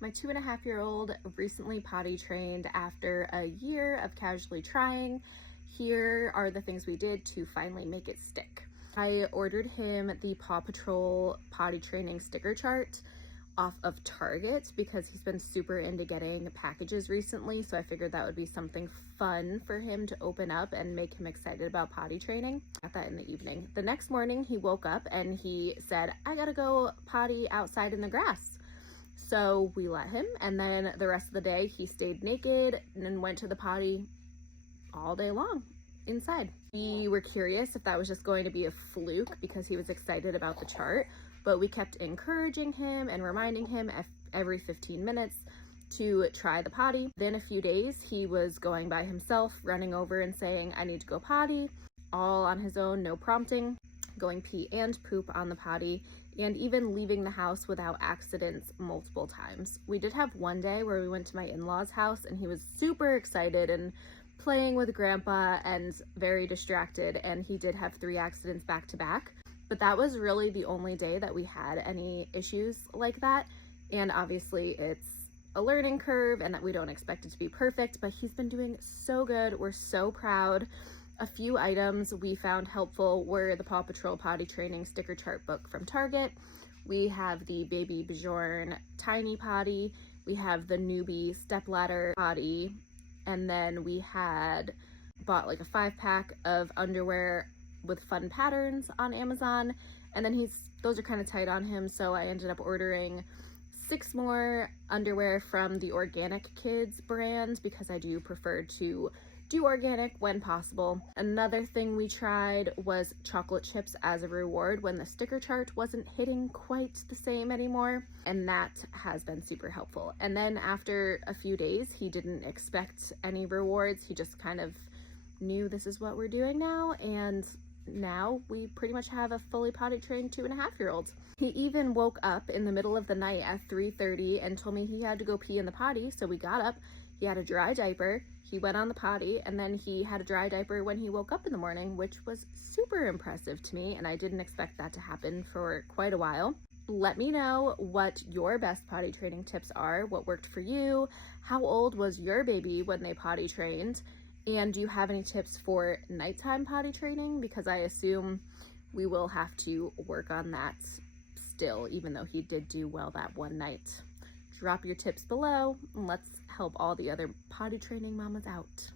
My 2.5-year-old recently potty trained after a year of casually trying. Here are the things we did to finally make it stick. I ordered him the Paw Patrol potty training sticker chart off of Target because he's been super into getting packages recently, so I figured that would be something fun for him to open up and make him excited about potty training. Got that in the evening. The next morning he woke up and he said, "I gotta go potty outside in the grass." So we let him, and then the rest of the day he stayed naked and went to the potty all day long inside. We were curious if that was just going to be a fluke because he was excited about the chart, but we kept encouraging him and reminding him every 15 minutes to try the potty. Then a few days he was going by himself, running over and saying, "I need to go potty," all on his own, no prompting, going pee and poop on the potty, and even leaving the house without accidents multiple times. We did have one day where we went to my in-laws' house and he was super excited and playing with grandpa and very distracted, and he did have 3 accidents back to back. But that was really the only day that we had any issues like that. And obviously it's a learning curve and that we don't expect it to be perfect, but he's been doing so good. We're so proud. A few items we found helpful were the Paw Patrol potty training sticker chart book from Target. We have the BabyBjörn tiny potty. We have the Nuby stepladder potty. And then we had bought like a 5-pack of underwear with fun patterns on Amazon. And then those are kind of tight on him, so I ended up ordering 6 more underwear from the Organic Kids brand because I do prefer to do organic when possible. Another thing we tried was chocolate chips as a reward when the sticker chart wasn't hitting quite the same anymore, and that has been super helpful. And then after a few days, he didn't expect any rewards. He just kind of knew this is what we're doing now, and now we pretty much have a fully potty trained 2.5-year-old. He even woke up in the middle of the night at 3:30 and told me he had to go pee in the potty, so we got up. He had a dry diaper, he went on the potty, and then he had a dry diaper when he woke up in the morning, which was super impressive to me, and I didn't expect that to happen for quite a while. Let me know what your best potty training tips are, what worked for you, how old was your baby when they potty trained, and do you have any tips for nighttime potty training? Because I assume we will have to work on that still, even though he did do well that one night. Drop your tips below and let's help all the other potty training mamas out.